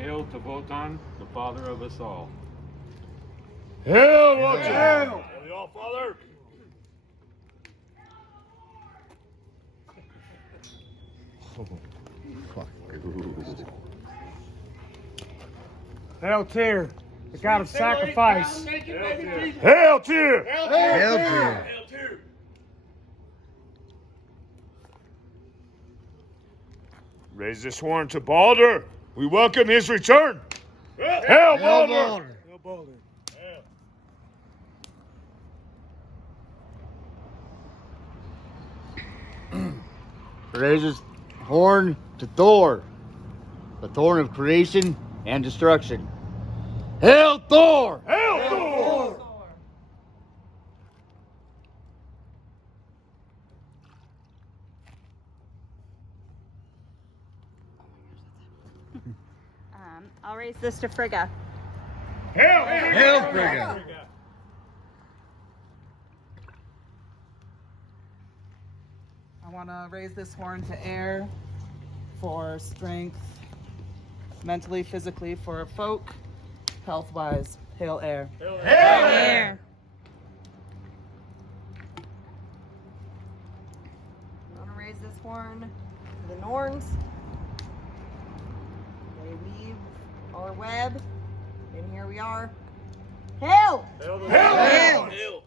Hail to Wotan, the father of us all. Hail, Wotan! Hail the All-Father! Oh, fuck. Hail Tyr, the god of sacrifice. Hail Tyr! Hail Tyr! Raise this horn to Baldur. We welcome his return. Hail Baldur! Hail Baldur. Raise his horn to Thor, the thorn of creation and destruction. Hail Thor! Hail Thor! I'll raise this to Frigga. Hail! Hail Frigga! I want to raise this horn to air for strength, mentally, physically, for folk, health-wise. Hail air. Air. I want to raise this horn to the Norns. They weave our web, and here we are. Hail! Hail! Hail!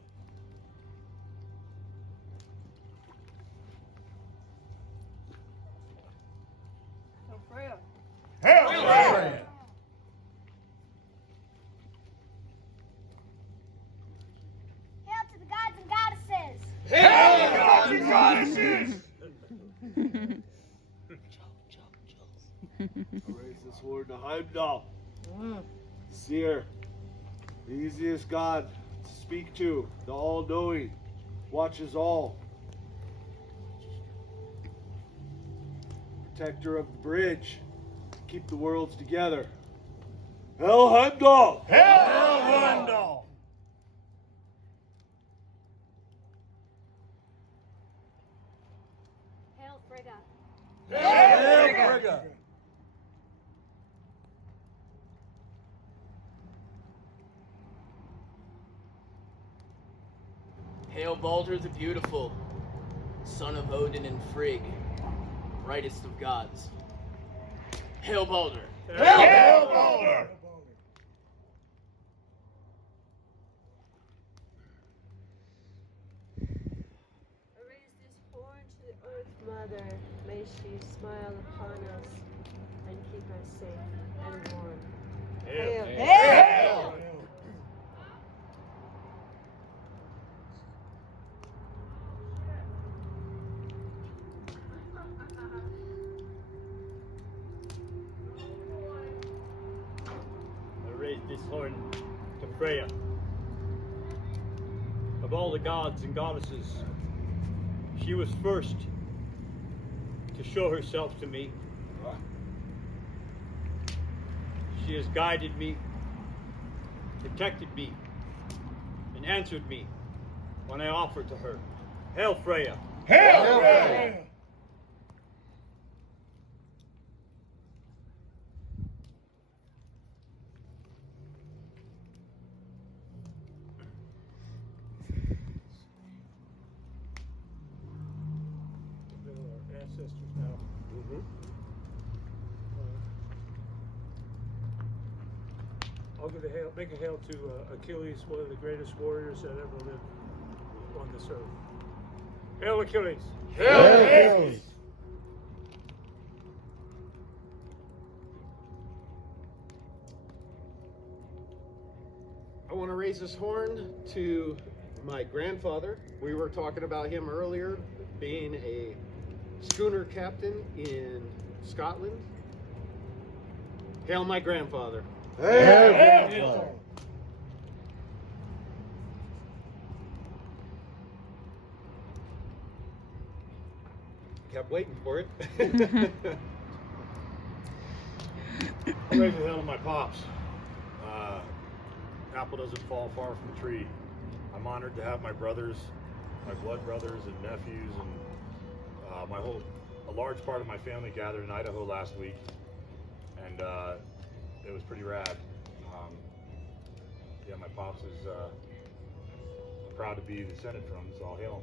Freya. Hail! Hail to the gods and goddesses! Hail, gods and goddesses! Raise this horn to Heimdall. Seer, the easiest God to speak to, the all-knowing, watches all. Protector of the bridge, keep the worlds together. Hail Heimdall! Hail Heimdall! Hail Frigga! Hail Frigga! Hail Baldur the Beautiful, son of Odin and Frigg, brightest of gods. Hail Baldur! Hail Baldur! Raise this horn to the Earth Mother. May she smile upon us and keep us safe and warm. Hail! Hail! I raise this horn to Freya. Of all the gods and goddesses, she was first to show herself to me. She has guided me, protected me, and answered me when I offered to her. Hail Freya! Hail Freya! Our ancestors now. I'll give a hail, make a hail to Achilles, one of the greatest warriors that ever lived on this earth. Hail Achilles! Hail Achilles! I want to raise this horn to my grandfather. We were talking about him earlier, being a schooner captain in Scotland. Hail my grandfather. Hail! Kept waiting for it. I raise a hail to my pops. Apple doesn't fall far from the tree. I'm honored to have my brothers, my blood brothers and nephews, and a large part of my family gathered in Idaho last week. And it was pretty rad. Yeah, my pops is proud to be descended from, so I'll hail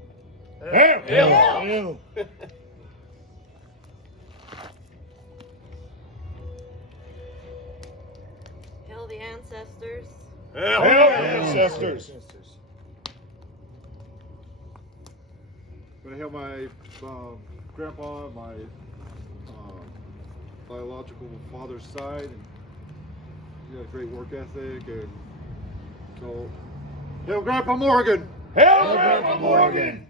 him. Hail! Hail the ancestors. Hail, ancestors! I'm gonna hail my grandpa, my biological father's side, and he had a great work ethic, and so hail Grandpa Morgan! Hail, Grandpa Morgan!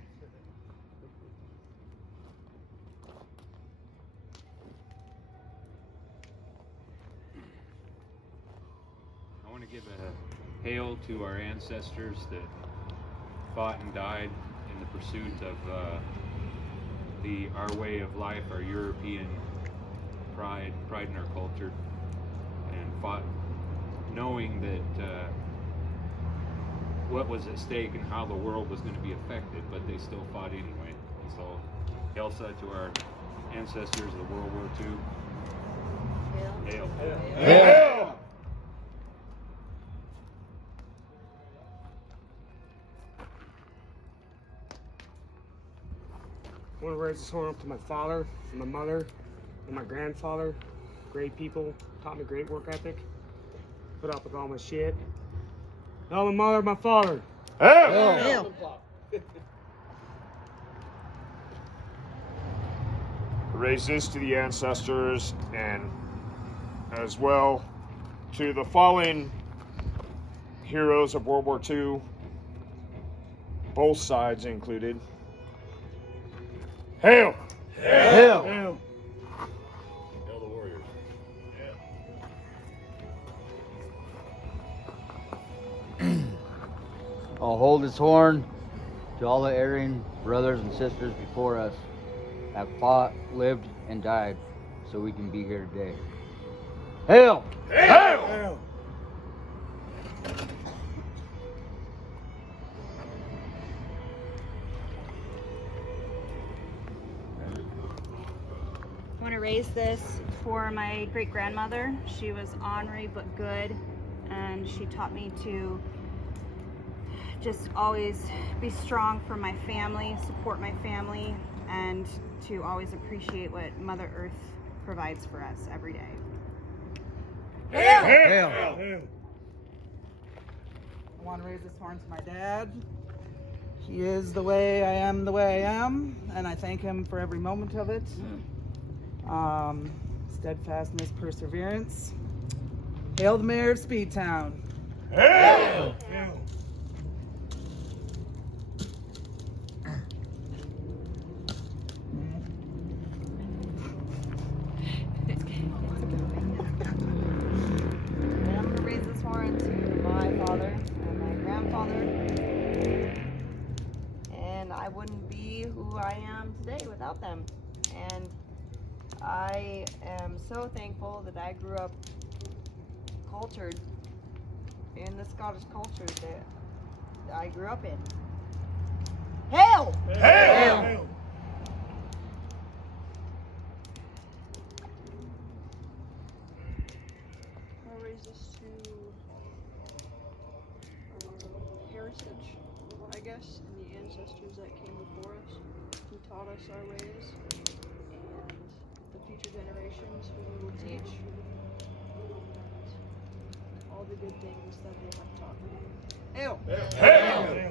I want to give a hail to our ancestors that fought and died in the pursuit of our way of life, our European pride in our culture, and fought knowing that what was at stake and how the world was going to be affected, but they still fought anyway. So, hail to our ancestors of World War II. Hail. Hail! I want to raise this horn up to my father, and my mother, and my grandfather. Great people, taught me great work ethic. Put up with all my shit. Tell my mother, my father. Hail! Raise this to the ancestors and as well to the fallen heroes of World War II, both sides included. Hail! Hail! Hail the warriors. I'll hold this horn to all the Aryan brothers and sisters before us that fought, lived, and died so we can be here today. Hail! Hail! I want to raise this for my great grandmother. She was ornery but good, and she taught me to just always be strong for my family, support my family, and to always appreciate what Mother Earth provides for us every day. Hail! I want to raise this horn to my dad. He is the way I am, and I thank him for every moment of it. Steadfastness, perseverance. Hail the mayor of Speedtown. Hail! And I'm gonna raise this horn to my father and my grandfather. And I wouldn't be who I am today without them. And I am so thankful that I grew up cultured in the Scottish culture that I grew up in. Hail! Hail! I'll raise this to heritage, I guess, and the ancestors that came before us, who taught us our ways, and the future generations who we will teach, and all the good things that they have taught me. Hail! Hail!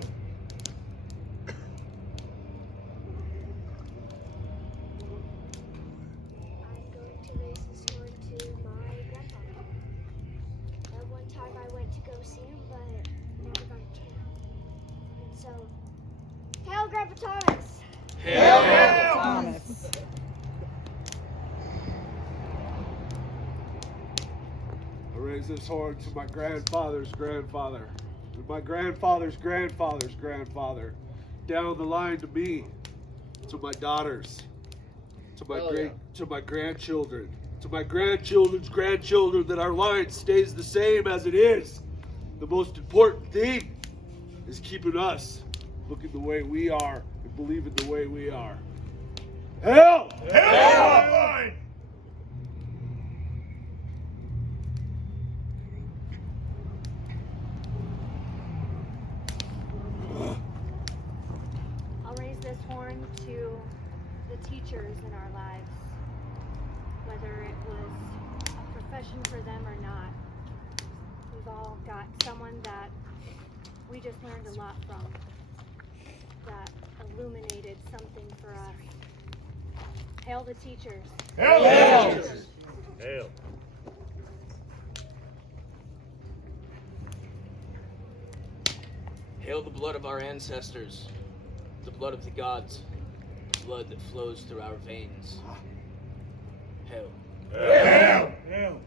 I'm going to raise this horn to my grandfather. At one time I went to go see him, but never got a chance. And so, hail Grandpa Thomas! Hail! Thomas. I raise this horn to my grandfather's grandfather, to my grandfather's grandfather's grandfather, down the line to me, to my daughters, to my to my grandchildren, to my grandchildren's grandchildren, that our line stays the same as it is. The most important thing is keeping us looking the way we are and believing the way we are. Hail! Hail! leaders in our lives, whether it was a profession for them or not. We've all got someone that we just learned a lot from, that illuminated something for us. Hail the teachers. Hail the teachers. Hail. Hail the blood of our ancestors, the blood of the gods, the blood that flows through our veins. Hail. Hail. Hail.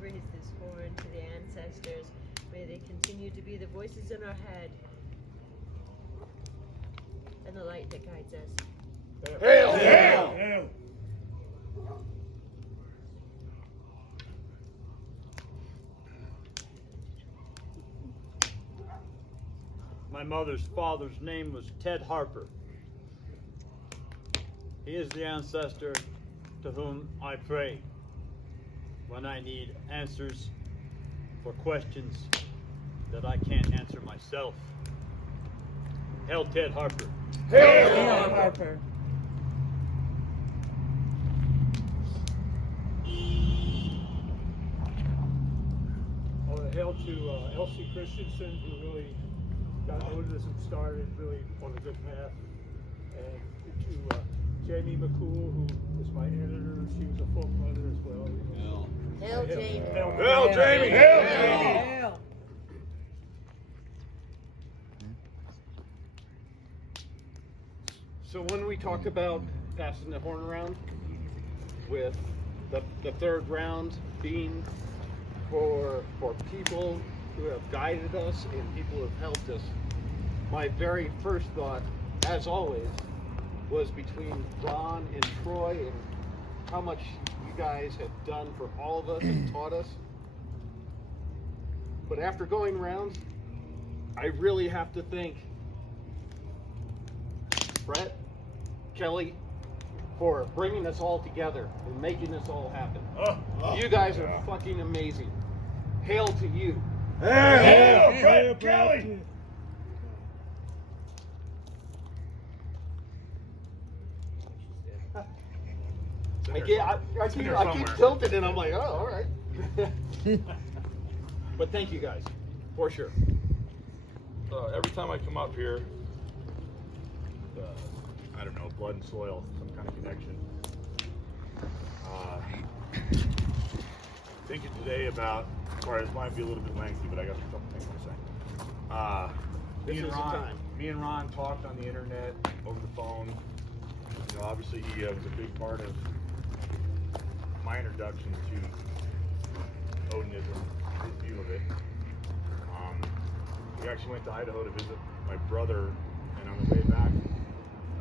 Raise this horn to the ancestors. May they continue to be the voices in our head and the light that guides us. Hail. Hail. Hail. My mother's father's name was Ted Harper. He is the ancestor to whom I pray when I need answers for questions that I can't answer myself. Hail Ted Harper. Hail. Harper. I want to hail to Elsie Christensen, who really got Odinism started really on a good path, and to Jamie McCool, who was my editor. She was a folk mother as well. Hail Jamie. Hail Jamie. Hail Jamie. Hail. So when we talk about passing the horn around, with the third round being for people who have guided us and people who have helped us, my very first thought, as always, was between Ron and Troy and how much you guys have done for all of us and taught us. But after going around, I really have to thank Brett, Kelly, for bringing us all together and making this all happen. You guys are fucking amazing. Hail to you. Hail, Brett Kelly. I keep tilting and I'm like, oh, all right. But thank you guys, for sure. Every time I come up here, I don't know, blood and soil, some kind of connection. Thinking today about, sorry, this might be a little bit lengthy, but I got a couple things to say. Me and Ron talked on the internet, over the phone. You know, obviously he was a big part of my introduction to Odinism, his view of it. We actually went to Idaho to visit my brother, and on the way back,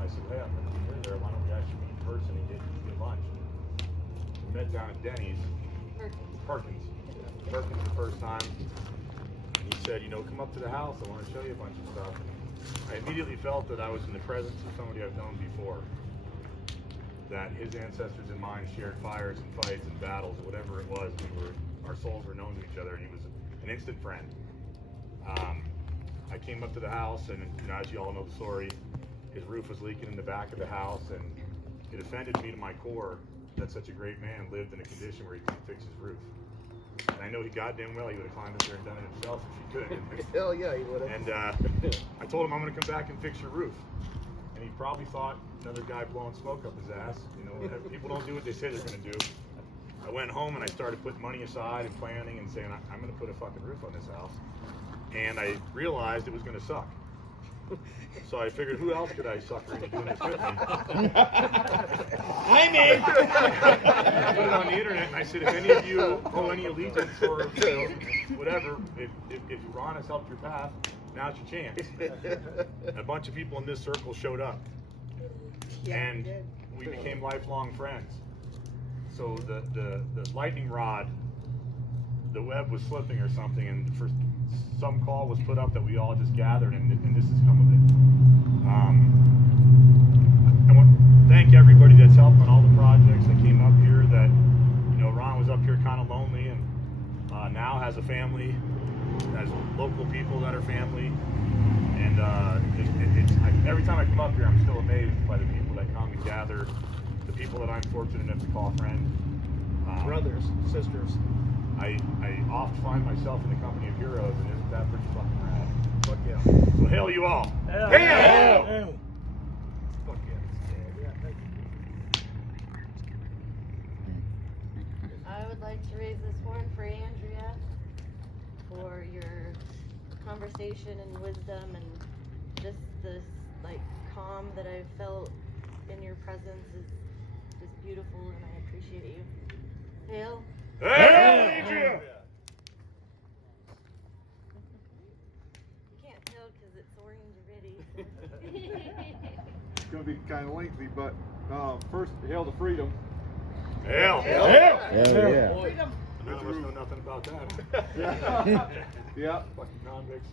I said, hey, I'm going to be there. Why don't we actually meet in person and get lunch? We met down at Denny's. Perkins the first time. And he said, you know, come up to the house. I want to show you a bunch of stuff. I immediately felt that I was in the presence of somebody I've known before. That his ancestors and mine shared fires and fights and battles, whatever it was. Our souls were known to each other, and he was an instant friend. I came up to the house, and you know, as you all know the story, his roof was leaking in the back of the house, and it offended me to my core that such a great man lived in a condition where he couldn't fix his roof. And I know he goddamn well he would have climbed up there and done it himself if he could. Hell yeah, he would have. And I told him I'm going to come back and fix your roof. And he probably thought another guy blowing smoke up his ass. You know, people don't do what they say they're going to do. I went home and I started putting money aside and planning and saying, I'm going to put a fucking roof on this house. And I realized it was going to suck. So I figured, who else could I sucker into doing this with me? I'm in! I put it on the internet and I said, if any of you owe any allegiance or whatever, if Ron has helped your path, now's your chance. A bunch of people in this circle showed up. And we became lifelong friends. So the lightning rod, the web was slipping or something, and for some call was put up that we all just gathered, and this has come of it. I want to thank everybody that's helped on all the projects that came up here. That, you know, Ron was up here kind of lonely, and now has a family, has local people that are family, and every time I come up here, I'm still amazed by the people that come and gather, the people that I'm fortunate enough to call friend. Brothers, sisters. I oft find myself in the company of heroes, and isn't that pretty fucking rad? Fuck yeah. So hail you all. Hail! Hail! Fuck yeah. I would like to raise this horn for Andrea, for your conversation and wisdom and just this like calm that I've felt in your presence is just beautiful, and I appreciate you. Hail. Hail, Andrea! You can't hail because it's orange already. It's going to be kind of lengthy, but first, hail to freedom. Hail! Hail! Hell yeah. Freedom! None of us know nothing about that. Yeah. Fucking convicts.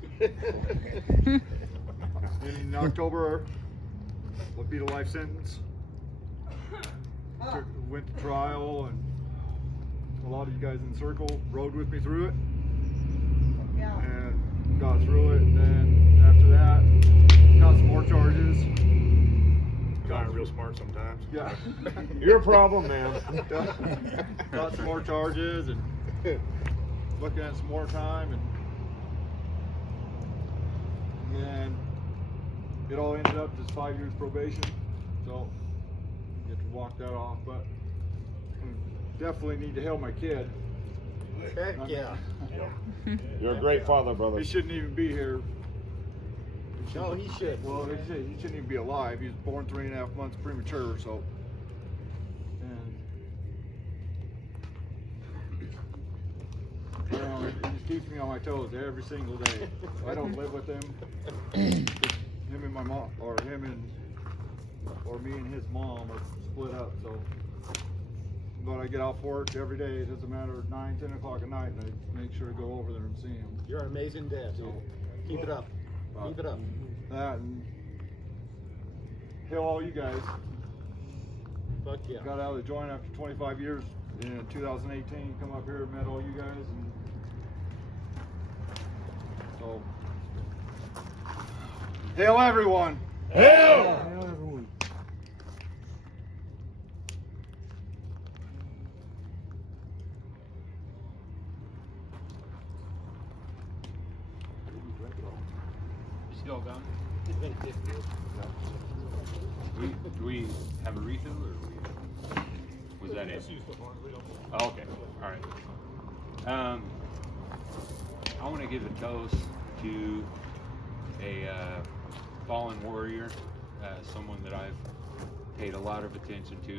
In October, would be the life sentence. Went to trial, and a lot of you guys in the circle rode with me through it. Yeah. And got through it, and then after that, got some more charges. Kind of real smart sometimes. Yeah. Your problem, man. Got some more charges, and looking at some more time, and then it all ended up just 5 years probation. So you have to walk that off, but definitely need to hail my kid. Heck yeah. You're a great father, brother. He shouldn't even be here. No, he should. Well, he shouldn't even be alive. He was born 3.5 months premature, so. And you know, it just keeps me on my toes every single day. I don't live with him. Just him and my mom, or me and his mom are split up. So, but I get out for work every day. It doesn't matter 9, 10 o'clock at night, and I make sure to go over there and see him. You're an amazing dad, dude. Keep it up. Keep it up. That and hail all you guys. Fuck yeah. Got out of the joint after 25 years in 2018. Come up here and met all you guys, and so hail everyone. Hail! Hail everyone. Still done? Do we have a refill, or was that it? Oh, okay, all right. I want to give a toast to a fallen warrior, someone that I've paid a lot of attention to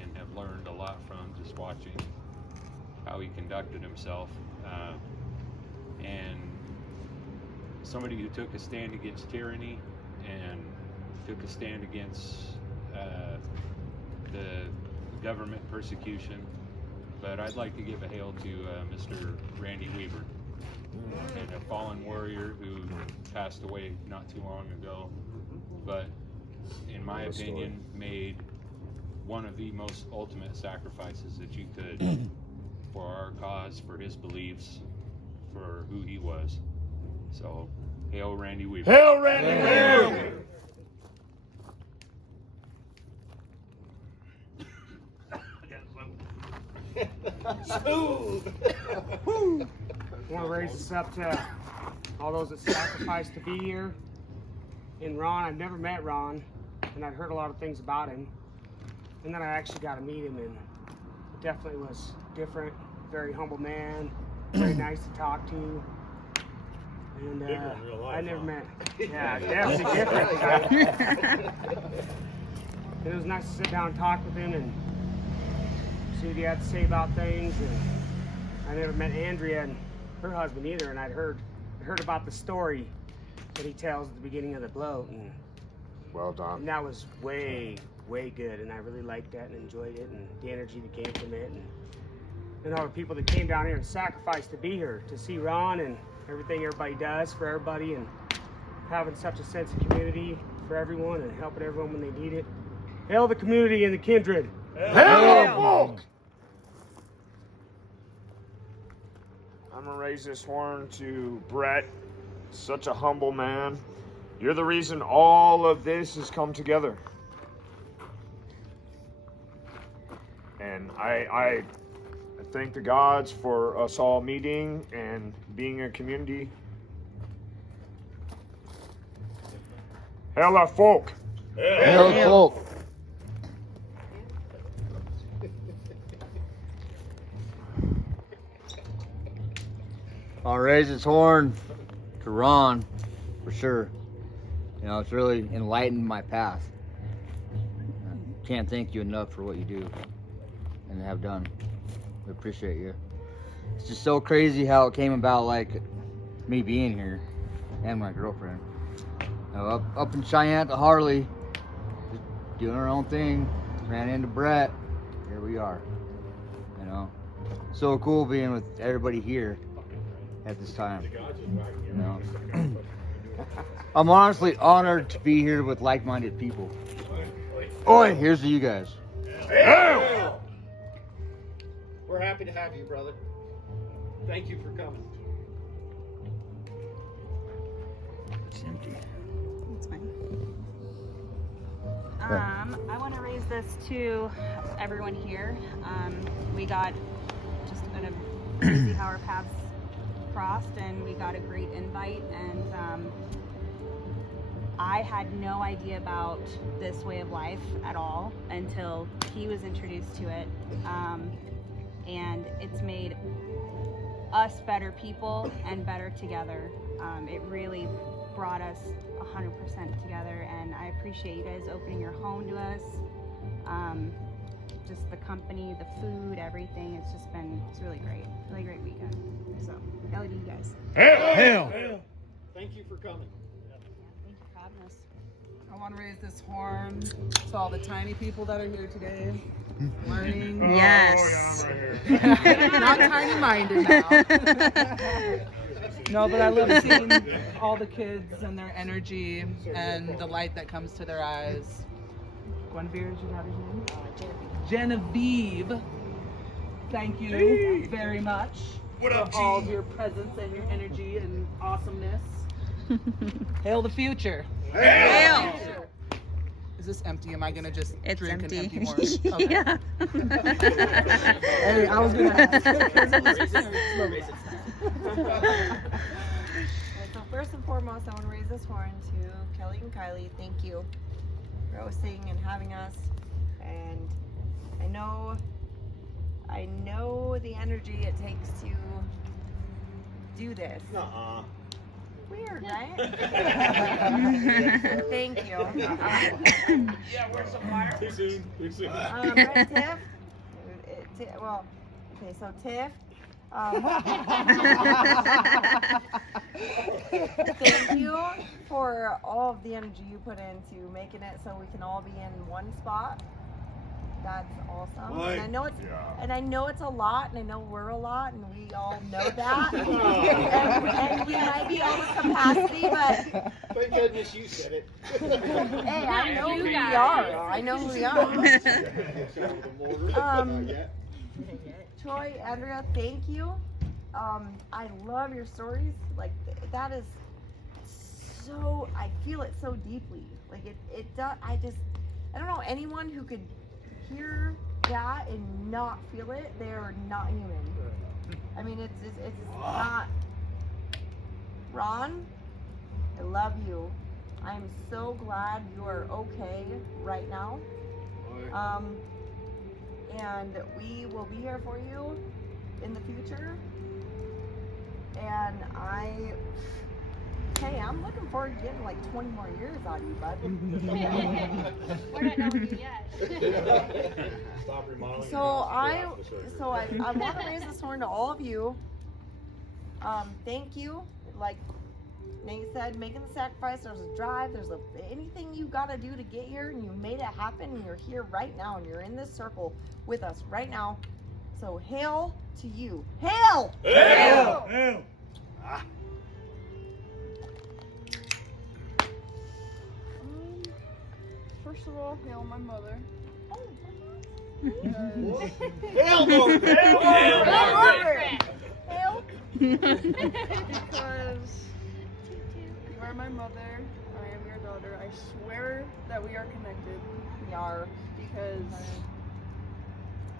and have learned a lot from, just watching how he conducted himself. And somebody who took a stand against tyranny and took a stand against the government persecution. But I'd like to give a hail to Mr. Randy Weaver, and a fallen warrior who passed away not too long ago, but in my opinion made one of the most ultimate sacrifices that you could for our cause, for his beliefs, for who he was. So, hail Randy Weaver. Hail Randy Weaver! Smooth! I want to raise this up to all those that sacrificed to be here. And Ron, I've never met Ron, and I'd heard a lot of things about him. And then I actually got to meet him, and it definitely was different. Very humble man, very nice to talk to. And Bigger in real life, I never huh? met. Yeah, definitely different. It was nice to sit down and talk with him and see what he had to say about things. And I never met Andrea and her husband either, and I'd heard about the story that he tells at the beginning of the bloat, and well done. And that was way good, and I really liked that and enjoyed it, and the energy that came from it, and all the people that came down here and sacrificed to be here to see Ron and everything everybody does for everybody, and having such a sense of community for everyone and helping everyone when they need it. Hail the community and the kindred. Hail the folk! I'm gonna raise this horn to Brett, such a humble man. You're the reason all of this has come together. And I thank the gods for us all meeting and being a community. Hella folk! Hella folk! I'll raise his horn to Ron, for sure. You know, it's really enlightened my path. Can't thank you enough for what you do and have done. We appreciate you. It's just so crazy how it came about, like me being here and my girlfriend. You know, up in Cheyenne at the Harley, just doing our own thing. Ran into Brett. Here we are. You know, so cool being with everybody here at this time. You know, I'm honestly honored to be here with like-minded people. Oi, here's to you guys. Hey! We're happy to have you, brother. Thank you for coming. It's empty. It's fine. I want to raise this to everyone here. We got just crazy how our paths crossed, and we got a great invite, and I had no idea about this way of life at all until he was introduced to it, and it's made us better people and better together. It really brought us 100% together, and I appreciate you guys opening your home to us. Just the company, the food, everything. It's really great weekend. So, hell to you guys. Hell! Thank you for coming. Thank you for having us. I want to raise this horn to all the tiny people that are here today, learning. Yes. Not tiny-minded now. No, but I love seeing all the kids and their energy and the light that comes to their eyes. Guinevere, is your daughter's name? Genevieve. Thank you very much for all of your presence and your energy and awesomeness. Hail the future. Hail! Is this empty? Am I gonna just It's drink empty. an empty horse? Okay. Yeah. Hey, I was gonna ask. So first and foremost, I want to raise this horn to Kelly and Kylie. Thank you for hosting and having us. And I know the energy it takes to do this. Nuh-uh. Weird, right? Thank you. Yeah, where's the fire? Too soon. Right, Tiff? Well, okay, so Tiff. Thank you for all of the energy you put into making it so we can all be in one spot. That's awesome. Right. And I know it's a lot, and I know we're a lot, and we all know that. and we might be over capacity, but Thank goodness you said it. hey, I know who we are. I know who we are. Troy, Andrea, thank you. I love your stories. Like that is so. I feel it so deeply. Like it does. I don't know anyone who could hear that and not feel it. They're not human. I mean, it's not. Ron, I love you. I am so glad you are okay right now. And we will be here for you in the future. And I'm looking forward to getting like 20 more years out of you, bud. We're not done with you yet. Stop remodeling. So I want to raise this horn to all of you. Thank you. Like Nate said, making the sacrifice. There's a drive. Anything you got to do to get here, and you made it happen. And you're here right now, and you're in this circle with us right now. So hail to you. Hail! Hail! Hail! First of all, hail my mother. Hail, Margaret! Hail, Margaret! Hail! Because you are my mother, I am your daughter. I swear that we are connected. We are. Because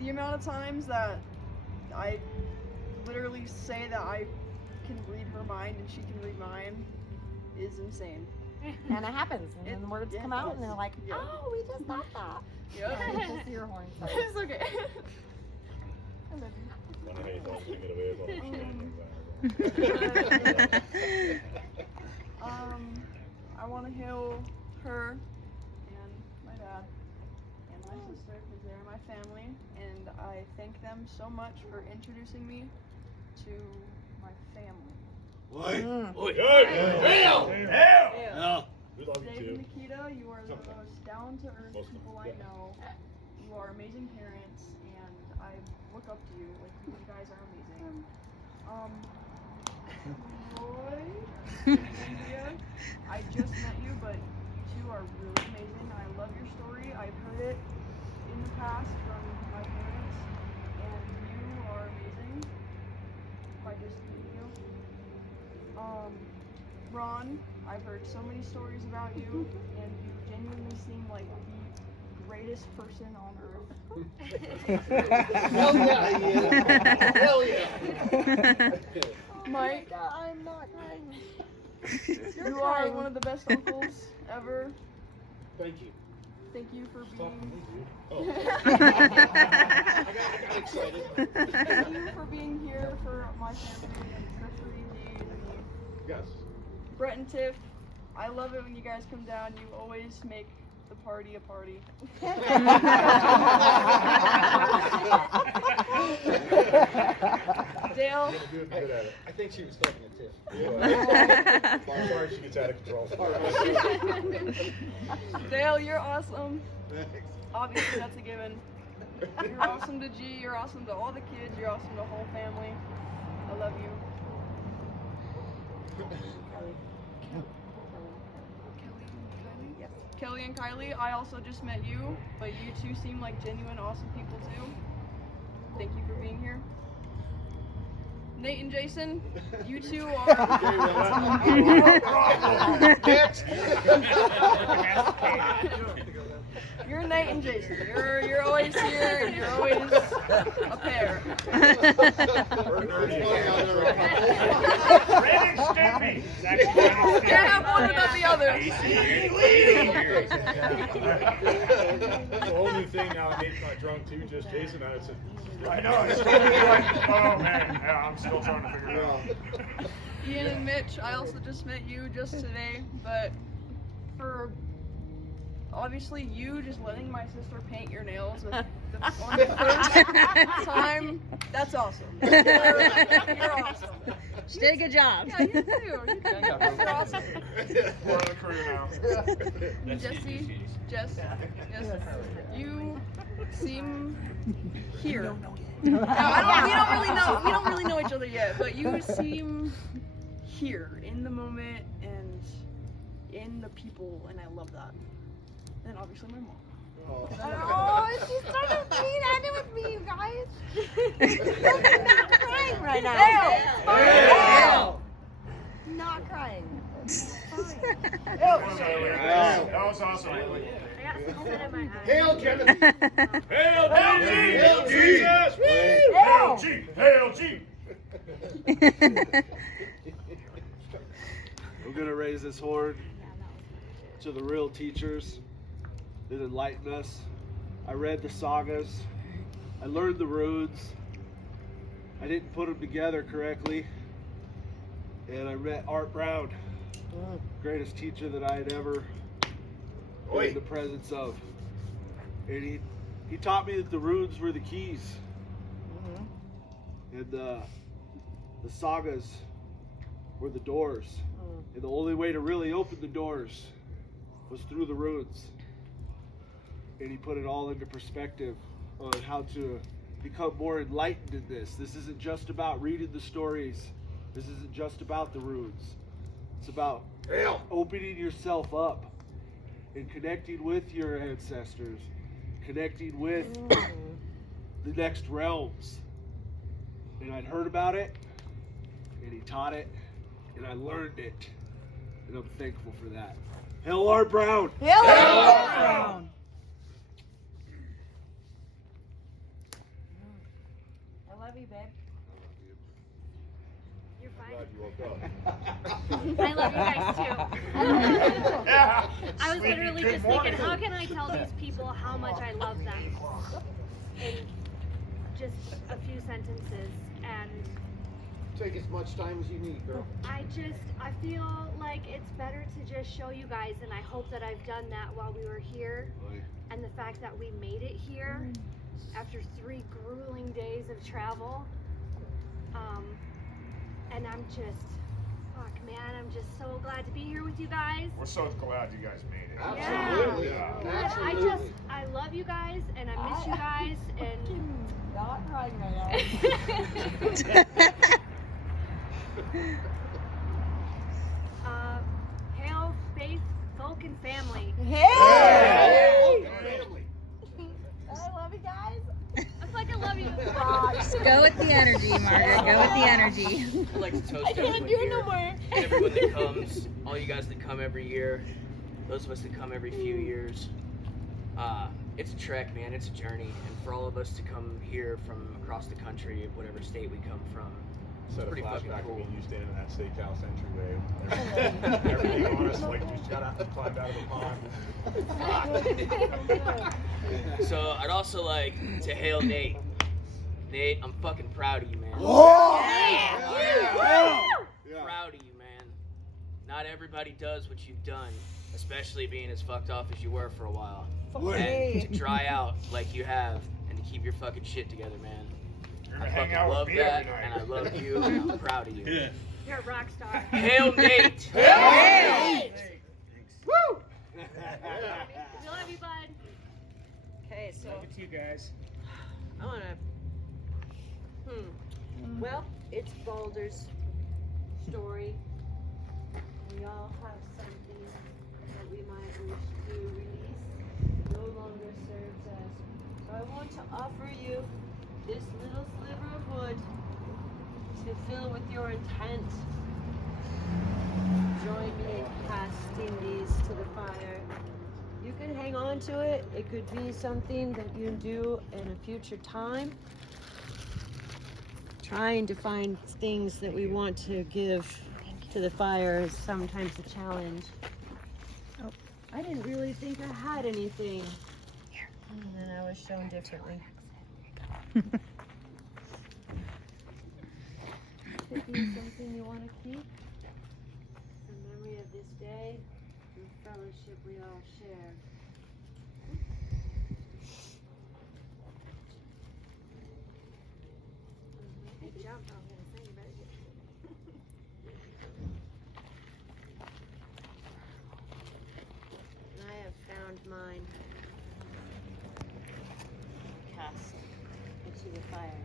the amount of times that I literally say that I can read her mind and she can read mine is insane. And it happens, and then the words come out, and they're like, Yeah. oh, we just thought that. Yep. Yeah, just your horn sound. It's okay. I love you. I want to hail her and my dad and my sister because they're my family, and I thank them so much for introducing me to my family. Hail! We love Dave you and too. Nikita, you are the most down-to-earth people I know. You are amazing parents, and I look up to you. Like, you guys are amazing. Roy, Andrea, I just met you, but you two are really amazing. I love your story. I've heard it in the past from my parents, and you are amazing. By just meeting you. Ron, I've heard so many stories about you, and you genuinely seem like the greatest person on earth. Hell yeah, he is. Hell yeah. Mike, I'm not crying. you are one of the best uncles ever. Thank you. Thank you for being. Oh. I got excited. Thank you for being here for my family and especially Dee and me. Yes. Brett and Tiff, I love it when you guys come down. You always make the party a party. Dale. I think she was talking to Tiff. I'm sorry she gets out of control. Dale, you're awesome. Thanks. Obviously, that's a given. You're awesome to G. You're awesome to all the kids. You're awesome to the whole family. I love you. Kelly and Kylie, I also just met you, but you two seem like genuine, awesome people too. Thank you for being here. Nate and Jason, you two are. You're Nate and Jason. You're always here, and you're always a pair. Can't have one without the other. It's a whole new thing now. Nate's not drunk too, just Jason. I know. It's gonna be like, oh man, yeah, I'm still trying to figure it out. Ian and Mitch, I also just met you just today, but for obviously you just letting my sister paint your nails on the first time, that's awesome. You're awesome. She did a good job. Yeah, you do. You're awesome. We're on the crew now. Jesse, Jess, you seem here. No, we don't really know each other yet, but you seem here in the moment and in the people, and I love that. And obviously my mom. Oh, she's starting to mean ending with me, you guys. I'm not crying right now. Not crying. That was awesome. Hail Genesis! Hail Jesus! Hail G! Hail G! I'm gonna raise this horn to the real teachers that enlighten us. I read the sagas. I learned the runes. I didn't put them together correctly. And I met Art Brown, greatest teacher that I had ever been in the presence of. And he taught me that the runes were the keys. And the sagas were the doors. And the only way to really open the doors was through the runes. And he put it all into perspective on how to become more enlightened in this. This isn't just about reading the stories. This isn't just about the runes. It's about opening yourself up and connecting with your ancestors, connecting with the next realms. And I'd heard about it, and he taught it, and I learned it, and I'm thankful for that. Hail Art Brown! Hail Art Brown! I love you, babe. You're fine. Glad you woke up. I love you guys too. I was Sleepy, literally good just morning. thinking, how can I tell these people how much I love them in just a few sentences? And Take as much time as you need, girl. I feel like it's better to just show you guys, and I hope that I've done that while we were here. And the fact that we made it here after 3 grueling days of travel. And I'm just, fuck man, I'm just so glad to be here with you guys. We're so glad you guys made it. Absolutely. Yeah. I love you guys, and I miss you guys, and Not crying right hail faith, folk, and family. Hey! Family. I love you guys. I feel like I love you. Just go with the energy, Margaret. Go with the energy. I'd like to toast I can't everyone do it here. no more. Everyone that comes, all you guys that come every year, those of us that come every few years. It's a trek, man. It's a journey, and for all of us to come here from across the country, whatever state we come from, Set a pretty fucking flashback cool. of me you standing in that steakhouse entryway. Everything on us, like you just climbed out of the pond. So I'd also like to hail Nate. Nate, I'm fucking proud of you, man. Proud of you, man. Not everybody does what you've done, especially being as fucked off as you were for a while. And to dry out like you have, and to keep your fucking shit together, man. You're I gonna hang fucking out love with me that, every night. and I love you, and I'm proud of you. You're a rock star. Hail Nate! Hey! We love you, bud. Okay, so It's you guys. I wanna. Well, it's Balder's story. We all have something that we might wish to release. No longer serves us. So I want to offer you this little sliver of wood to fill with your intent. Join me in casting these to the fire. You can hang on to it. It could be something that you do in a future time. Trying to find things that we want to give to the fire is sometimes a challenge. Oh, I didn't really think I had anything. And then I was shown differently. Could be something you want to keep. In memory of this day and fellowship we all share. Good job. I was gonna say, you better get And I have found mine. Cast into the fire.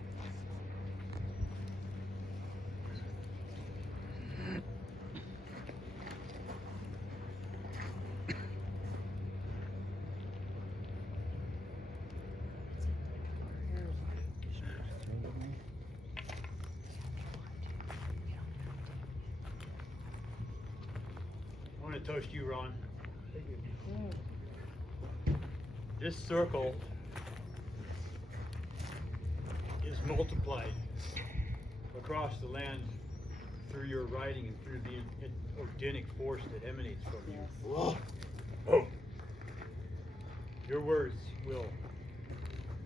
I want to toast you, Ron. This circle is multiplied across the land through your writing and through the organic force that emanates from you. Your words will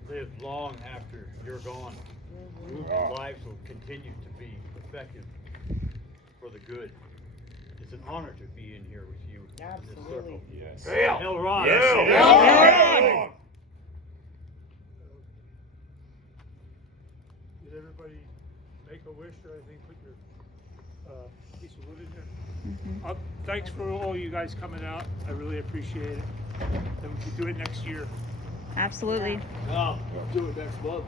live long after you're gone. Your lives will continue to be effective for the good. It's an honor to be in here with you in this circle. Yes. Hail Ron! Yes. Hail Hail Ron! Ron! Did everybody make a wish, or I think put your piece of wood in there? Thanks for all you guys coming out. I really appreciate it. And we can do it next year. Absolutely. No, do it next month.